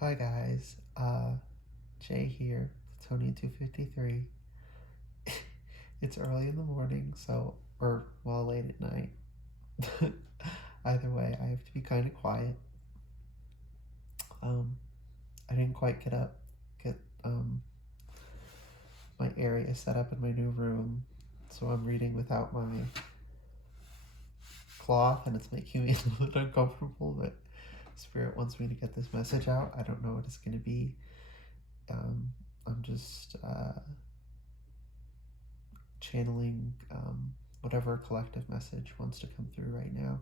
Hi guys, Jay here, Tony253. It's early in the morning, or late at night. Either way, I have to be kind of quiet. Um, I didn't quite get my area set up in my new room, so I'm reading without my cloth, and it's making me a little bit uncomfortable, but Spirit wants me to get this message out. I don't know what it's going to be. I'm just channeling whatever collective message wants to come through right now.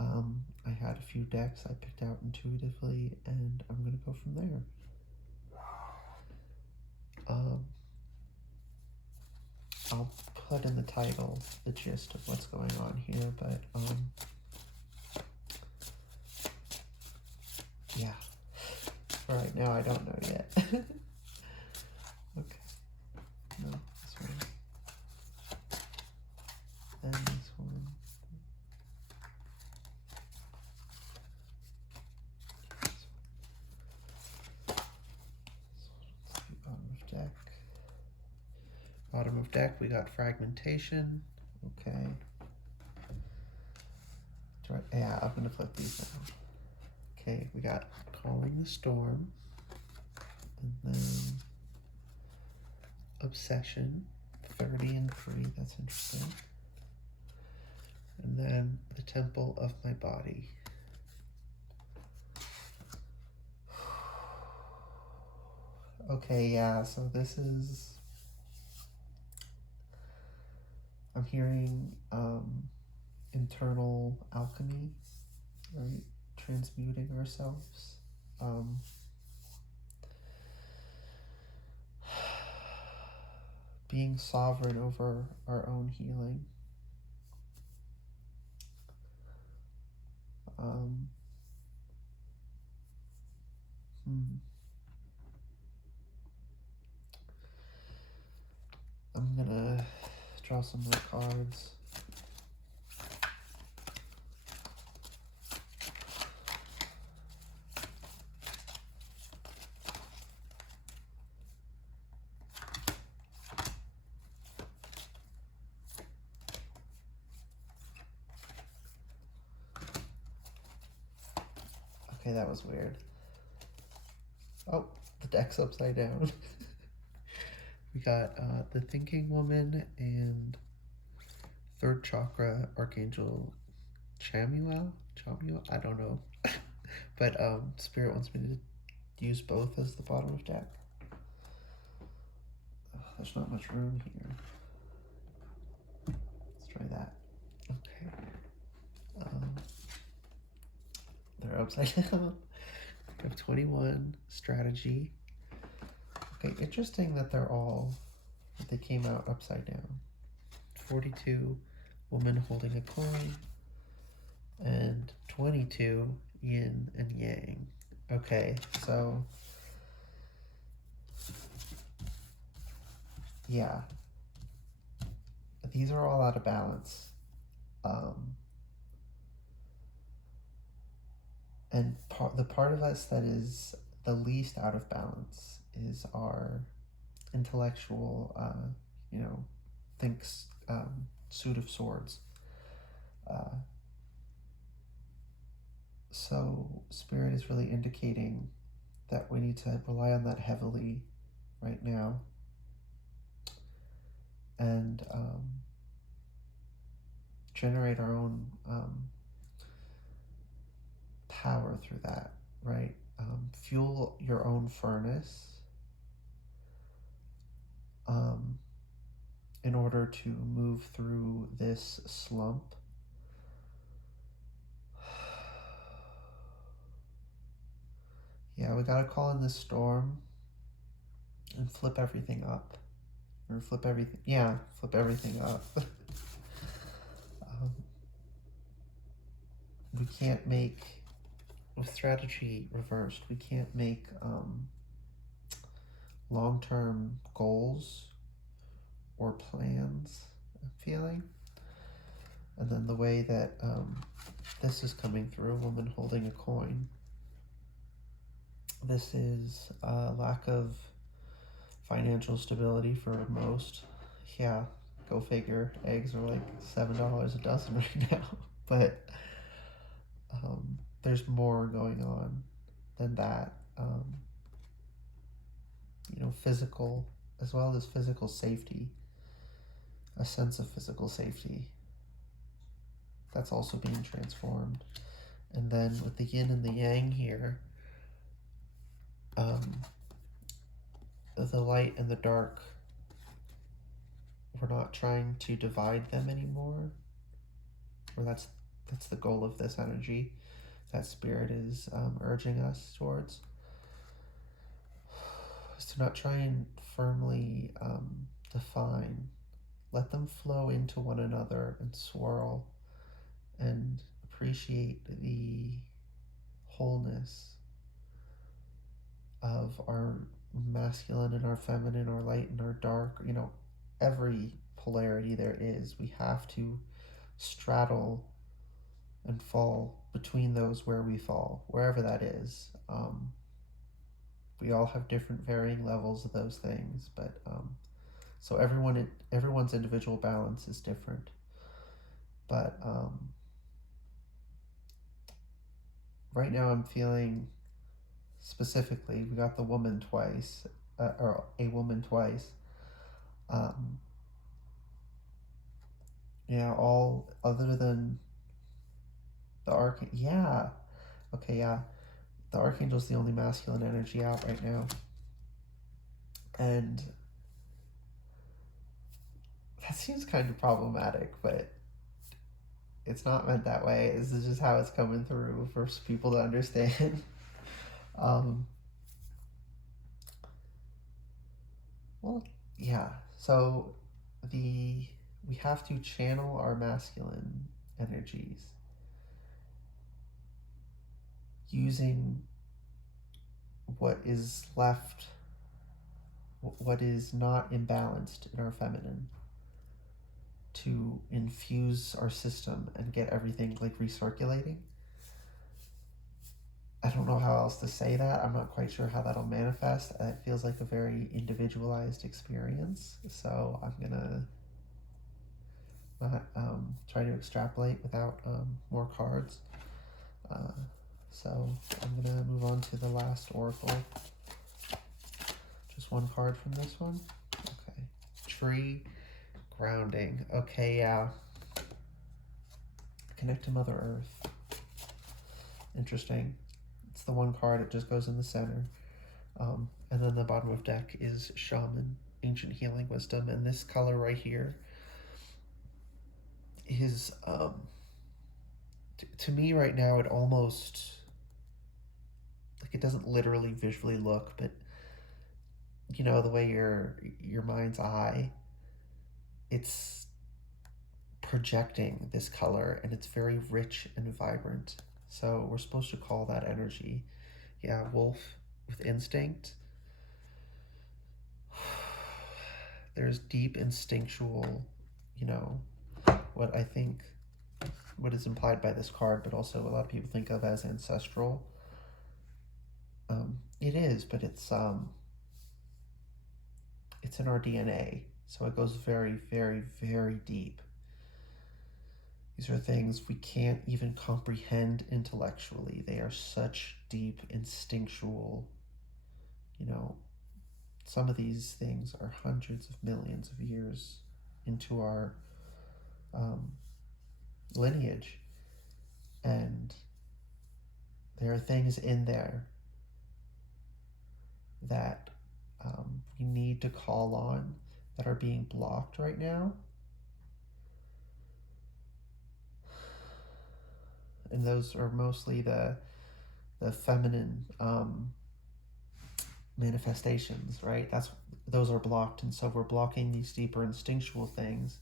I had a few decks I picked out intuitively, and I'm going to go from there. I'll put in the title the gist of what's going on here, but yeah, for right now I don't know yet. Okay, no, this one, and this one. Bottom of deck, we got fragmentation. Okay. Yeah, I'm gonna flip these now. Okay, we got calling the storm, and then obsession, 30 and 3. That's interesting. And then the temple of my body. Okay, yeah, so this is, I'm hearing internal alchemy, right? Transmuting ourselves. Being sovereign over our own healing. I'm gonna draw some more cards. Okay, that was weird. Oh, the deck's upside down. We got the Thinking Woman and third chakra Archangel Chamuel? I don't know. But Spirit wants me to use both as the bottom of deck. There's not much room here. Let's try that. Okay. They're upside down. We have 21, strategy. Okay, interesting that they came out upside down. 42, woman holding a coin, and 22, yin and yang. Okay, so yeah, these are all out of balance. And the part of us that is the least out of balance is our intellectual, thinks suit of swords. So Spirit is really indicating that we need to rely on that heavily right now, and generate our own power through that, right? Fuel your own furnace in order to move through this slump. Yeah, we gotta call in this storm and flip everything up. Or flip everything up. We can't make, with strategy reversed, we can't make long-term goals or plans, I'm feeling. And then the way that this is coming through, a woman holding a coin. This is a lack of financial stability for most. Yeah, go figure. Eggs are like $7 a dozen right now. But there's more going on than that. Physical, as well as physical safety, a sense of physical safety. That's also being transformed. And then with the yin and the yang here, the light and the dark, we're not trying to divide them anymore. Or that's the goal of this energy that spirit is urging us towards. Is to not try and firmly define. Let them flow into one another and swirl and appreciate the wholeness of our masculine and our feminine, our light and our dark, every polarity there is. We have to straddle and fall between those where we fall, wherever that is. We all have different varying levels of those things, but so everyone's individual balance is different. But right now I'm feeling specifically, we got the woman twice, or a woman twice. Um, yeah, all other than the archangel. Yeah, okay, yeah. The archangel's the only masculine energy out right now, and that seems kind of problematic, but it's not meant that way. This is just how it's coming through for people to understand. um, well, yeah. So we have to channel our masculine energies using what is left, what is not imbalanced in our feminine, to infuse our system and get everything like recirculating. I don't know how else to say that. I'm not quite sure how that'll manifest. It feels like a very individualized experience. So I'm gonna not try to extrapolate without more cards. Uh, so I'm gonna move on to the last oracle. Just one card from this one. Okay. Tree grounding. Okay, yeah. Connect to Mother Earth. Interesting. It's the one card, it just goes in the center. And then the bottom of deck is Shaman, Ancient Healing Wisdom. And this color right here is, to me right now, it almost, like, it doesn't literally visually look, but the way your mind's eye, it's projecting this color, and it's very rich and vibrant. So we're supposed to call that energy, yeah, wolf with instinct. There's deep instinctual, what I think, what is implied by this card, but also a lot of people think of as ancestral. It is, but it's in our DNA, so it goes very, very, very deep. These are things we can't even comprehend intellectually. They are such deep, instinctual, some of these things are hundreds of millions of years into our lineage. And there are things in there that we need to call on that are being blocked right now. And those are mostly the feminine manifestations, right? Those are blocked, and so we're blocking these deeper instinctual things.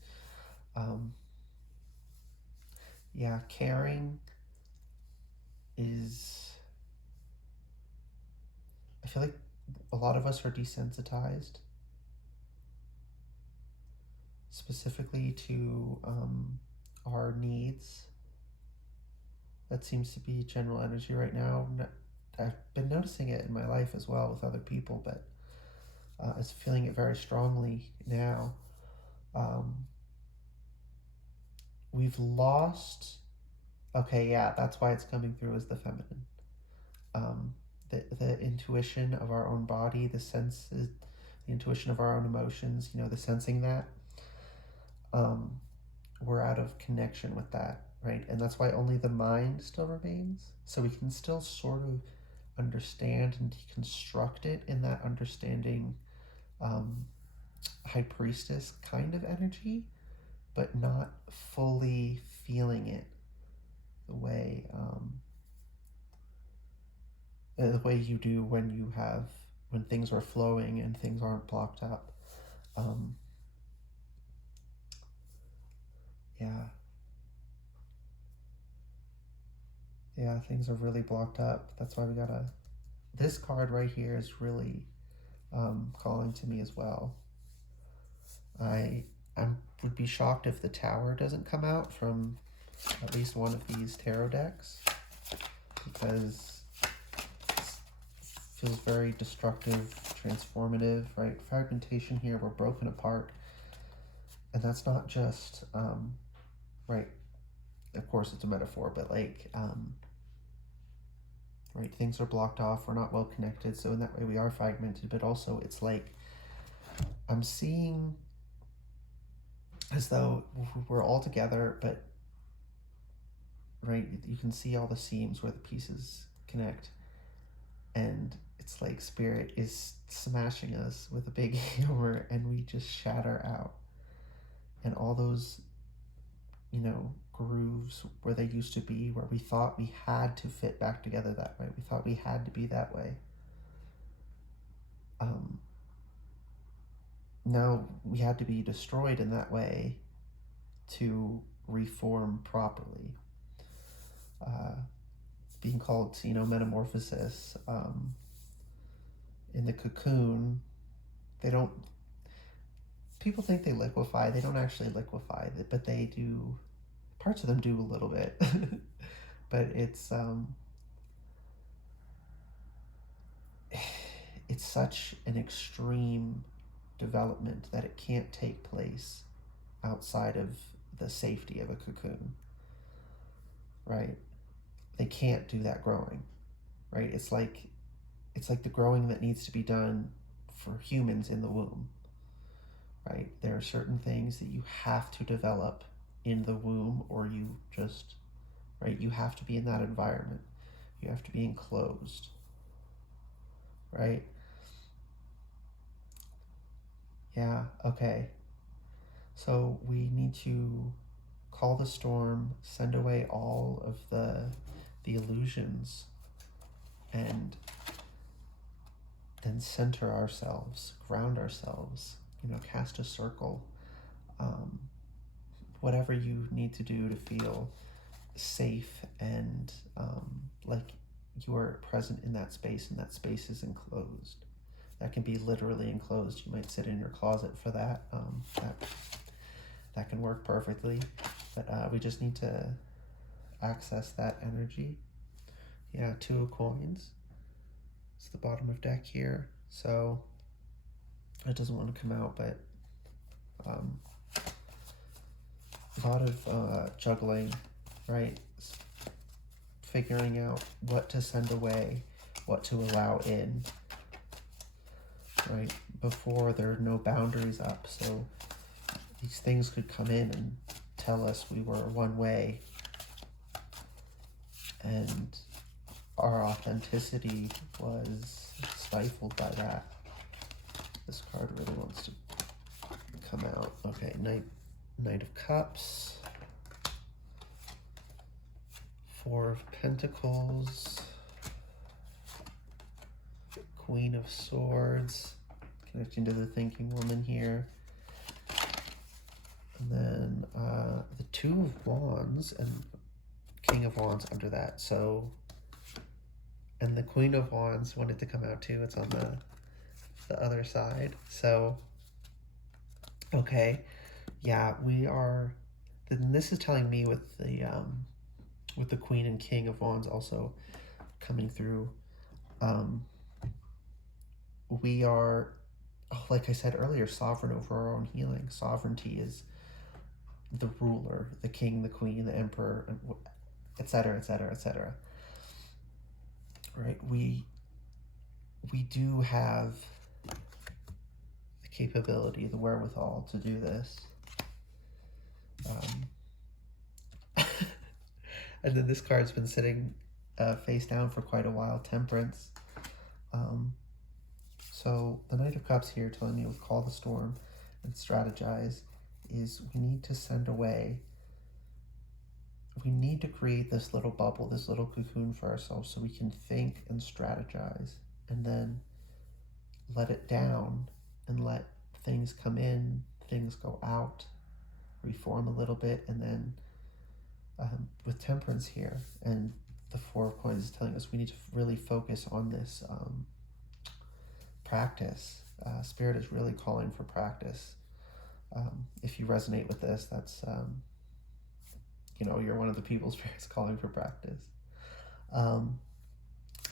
Yeah, caring is, I feel like a lot of us are desensitized, specifically to our needs. That seems to be general energy right now. I've been noticing it in my life as well with other people, but I was feeling it very strongly now. Um, we've lost. Okay, yeah, that's why it's coming through as the feminine. Um, the intuition of our own body, the senses, the intuition of our own emotions. The sensing that. Um, we're out of connection with that, right? And that's why only the mind still remains. So we can still sort of understand and deconstruct it in that understanding, um, high priestess kind of energy, but not fully feeling it the way the way you do when things are flowing and things aren't blocked up. Um, yeah, yeah, things are really blocked up. That's why we gotta. This card right here is really calling to me as well. I would be shocked if the Tower doesn't come out from at least one of these tarot decks, because it feels very destructive, transformative, right? Fragmentation here, we're broken apart. And that's not just, right, of course it's a metaphor, but like, right, things are blocked off, we're not well connected, so in that way we are fragmented, but also it's like, I'm seeing as though we're all together, but right, you can see all the seams where the pieces connect, and it's like spirit is smashing us with a big hammer and we just shatter out, and all those grooves where they used to be, where we thought we had to fit back together that way, we thought we had to be that way, um, now we had to be destroyed in that way to reform properly. uh, Being called metamorphosis, in the cocoon, they don't people think they liquefy, they don't actually liquefy, but they do. Parts of them do a little bit. But it's such an extreme development that it can't take place outside of the safety of a cocoon, right? They can't do that growing, right? It's like the growing that needs to be done for humans in the womb, right? There are certain things that you have to develop in the womb, or you just, right, you have to be in that environment. You have to be enclosed, right? Yeah, okay. So we need to call the storm, send away all of the illusions, and then center ourselves, ground ourselves, cast a circle, um, whatever you need to do to feel safe and like you are present in that space, and that space is enclosed. That can be literally enclosed. You might sit in your closet for that. That can work perfectly, but we just need to access that energy. Yeah, 2 of coins. It's the bottom of deck here, so it doesn't want to come out, but a lot of juggling, right? Figuring out what to send away, what to allow in, right? Before there are no boundaries up, so these things could come in and tell us we were one way, and our authenticity was stifled by that. This card really wants to come out. Okay, Knight of Cups, 4 of Pentacles, Queen of Swords, connecting to the thinking woman here. And then the 2 of Wands and King of Wands under that. So, and the Queen of Wands wanted to come out too. It's on the other side. So, okay, yeah, we are. Then this is telling me with the Queen and King of Wands also coming through. Um, we are, like I said earlier, sovereign over our own healing. Sovereignty is the ruler, the king, the queen, the emperor, etc., etc., etc. Right? We do have the capability, the wherewithal to do this. And then this card's been sitting face down for quite a while, Temperance. So the Knight of Cups here telling me with Call the Storm and Strategize is we need to send away. We need to create this little bubble, this little cocoon for ourselves so we can think and strategize and then let it down and let things come in, things go out, reform a little bit, and then with Temperance here and the Four of Coins is telling us we need to really focus on this practice. Spirit is really calling for practice. If you resonate with this, that's you're one of the people Spirit's calling for practice. And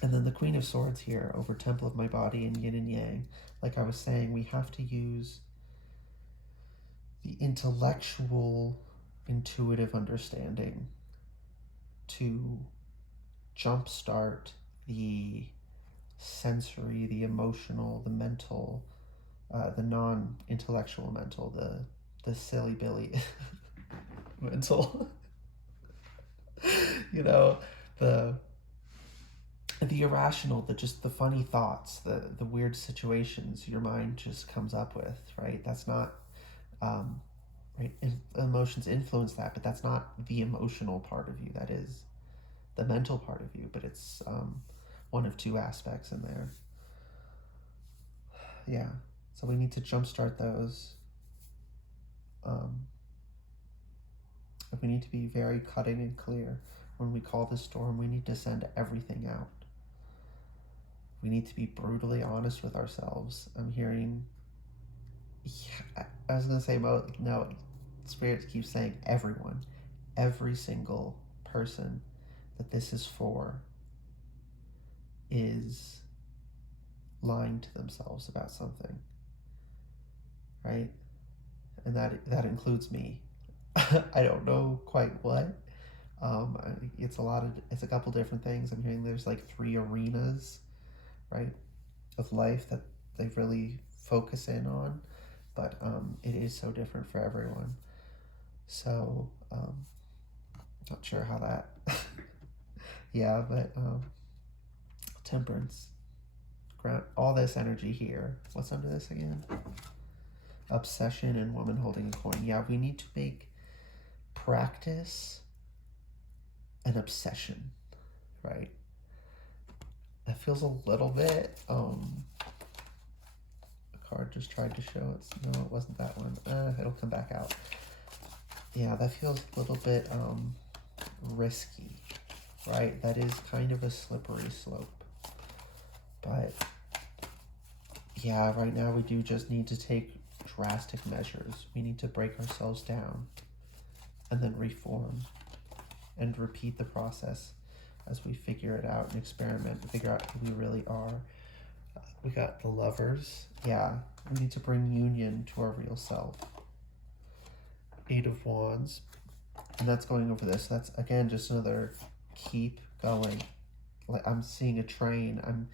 then the Queen of Swords here over Temple of My Body and Yin and Yang. Like I was saying, we have to use the intellectual, intuitive understanding to jumpstart the sensory, the emotional, the mental, the non-intellectual mental, the silly Billy mental. The irrational, the funny thoughts, the weird situations your mind just comes up with, right? That's not right. Emotions influence that, but that's not the emotional part of you. That is the mental part of you, but it's one of two aspects in there. Yeah, so we need to jumpstart those. We need to be very cutting and clear. When we call the storm, we need to send everything out. We need to be brutally honest with ourselves. I'm hearing, I was going to say, no, Spirit keeps saying everyone, every single person that this is for is lying to themselves about something, right? And that includes me. I don't know quite what. It's a couple different things. I'm hearing there's like 3 arenas, right, of life that they really focus in on, but it is so different for everyone. So not sure how that. Yeah, but Temperance, ground all this energy here. What's under this again? Obsession and woman holding a coin. Yeah, we need to make practice an obsession, right? That feels a little bit the card just tried to show it. No, it wasn't that one. It'll come back out. Yeah, that feels a little bit risky, right? That is kind of a slippery slope. But yeah, right now we do just need to take drastic measures. We need to break ourselves down and then reform and repeat the process as we figure it out and experiment and figure out who we really are. We got the Lovers. Yeah, we need to bring union to our real self. 8 of Wands. And that's going over this. That's, again, just another keep going. Like, I'm seeing a train. I'm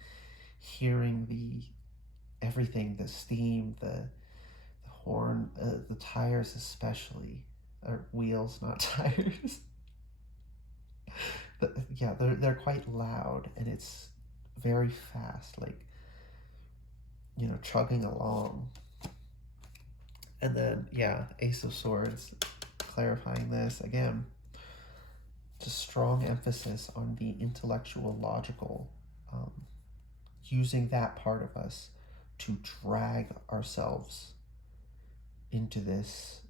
hearing everything, the steam, the horn, the tires especially. Or wheels, not tires. Yeah, they're quite loud, and it's very fast, like, chugging along. And then, yeah, Ace of Swords, clarifying this again. Just strong emphasis on the intellectual, logical, using that part of us to drag ourselves into this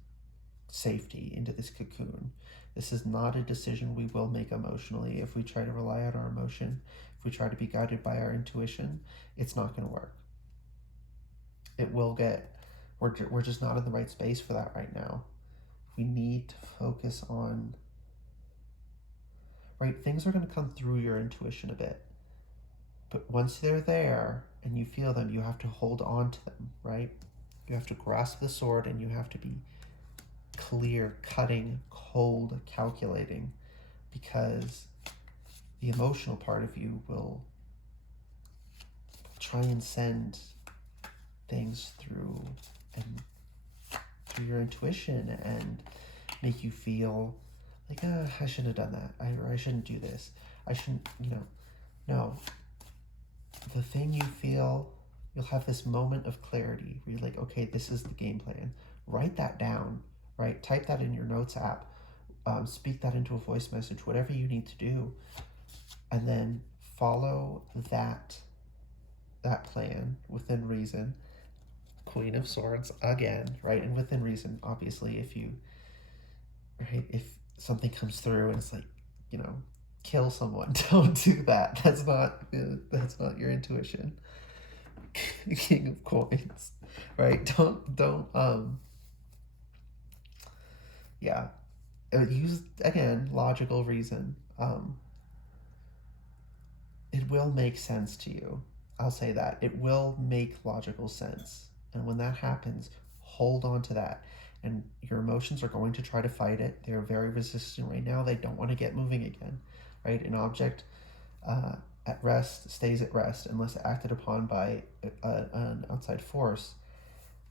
safety, into this cocoon. This is not a decision we will make emotionally. If we try to rely on our emotion, if we try to be guided by our intuition, it's not going to work. We're just not in the right space for that right now. We need to focus on, right, things are going to come through your intuition a bit. But once they're there and you feel them, you have to hold on to them, right? You have to grasp the sword and you have to be clear, cutting, cold, calculating, because the emotional part of you will try and send things through and through your intuition and make you feel like, I shouldn't have done that, or I shouldn't do this. I shouldn't, no. The thing you feel, you'll have this moment of clarity where you're like, okay, this is the game plan. Write that down, right? Type that in your notes app. Speak that into a voice message, whatever you need to do, and then follow that plan within reason. Queen of Swords again, right? And within reason, obviously, if something comes through and it's like, kill someone, don't do that. That's not your intuition. King of Coins, right? Don't yeah. Use again logical reason. It will make sense to you. I'll say that. It will make logical sense. And when that happens, hold on to that. And your emotions are going to try to fight it. They're very resistant right now. They don't want to get moving again, right? An object at rest stays at rest unless acted upon by an outside force.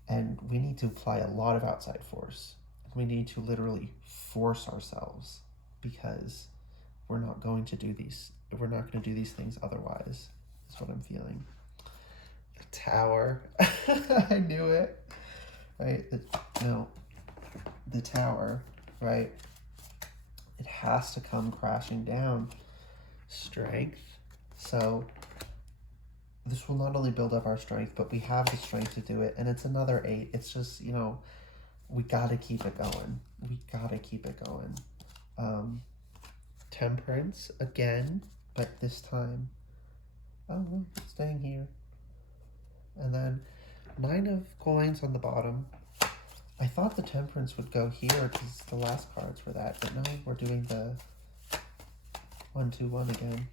And we need to apply a lot of outside force. We need to literally force ourselves, because we're not going to do these. We're not going to do these things otherwise. That's what I'm feeling. The Tower. I knew it. Right? The Tower. Right? It has to come crashing down. Strength. So this will not only build up our strength, but we have the strength to do it. And it's another 8. It's just, we got to keep it going. We got to keep it going. Temperance again, but this time, it's staying here. And then 9 of coins on the bottom. I thought the temperance would go here because the last cards were that, but no, we're doing the 1, 2, 1 again.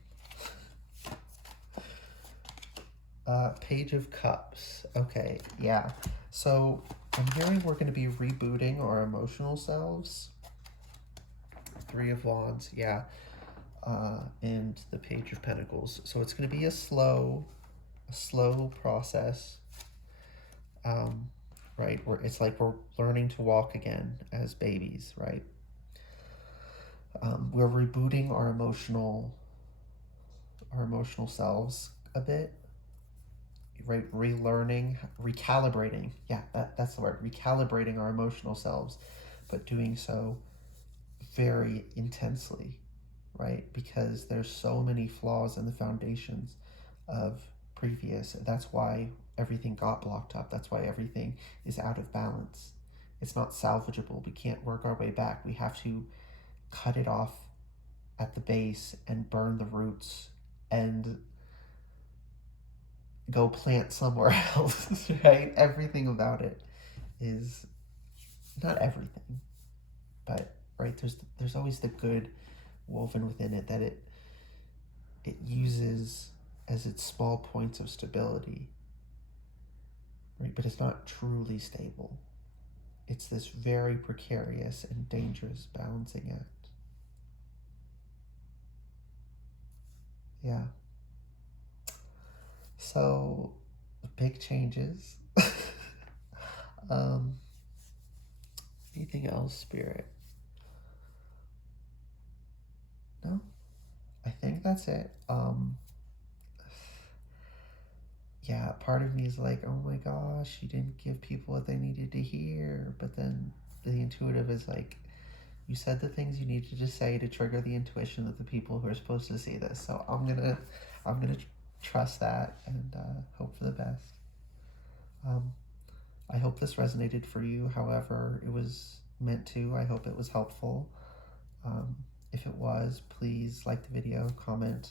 Page of Cups. Okay, yeah. So I'm hearing we're going to be rebooting our emotional selves. 3 of Wands, yeah. And the Page of Pentacles. So it's going to be a slow process. Right? It's like we're learning to walk again as babies, right? We're rebooting our emotional selves a bit. Right? Relearning, recalibrating. Yeah, that's the word. Recalibrating our emotional selves, but doing so very intensely, right? Because there's so many flaws in the foundations of previous. That's why everything got blocked up. That's why everything is out of balance. It's not salvageable. We can't work our way back. We have to cut it off at the base and burn the roots and go plant somewhere else, right? Everything about it is, not everything, but right, there's always the good woven within it that it uses as its small points of stability, right? But it's not truly stable. It's this very precarious and dangerous balancing act. Yeah. So, big changes. Anything else, Spirit? No? I think that's it. Yeah, part of me is like, oh my gosh, you didn't give people what they needed to hear. But then the intuitive is like, you said the things you needed to say to trigger the intuition of the people who are supposed to see this. So I'm gonna trust that and hope for the best. I hope this resonated for you. However, it was meant to. I hope it was helpful. If it was, please like the video, comment,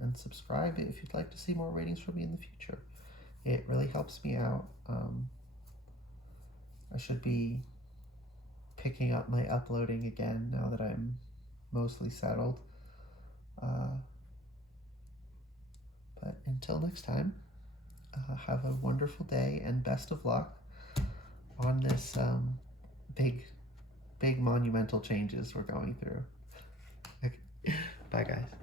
and subscribe if you'd like to see more readings from me in the future. It really helps me out. I should be picking up my uploading again now that I'm mostly settled. But until next time, have a wonderful day and best of luck on this big monumental changes we're going through. Okay. Bye, guys.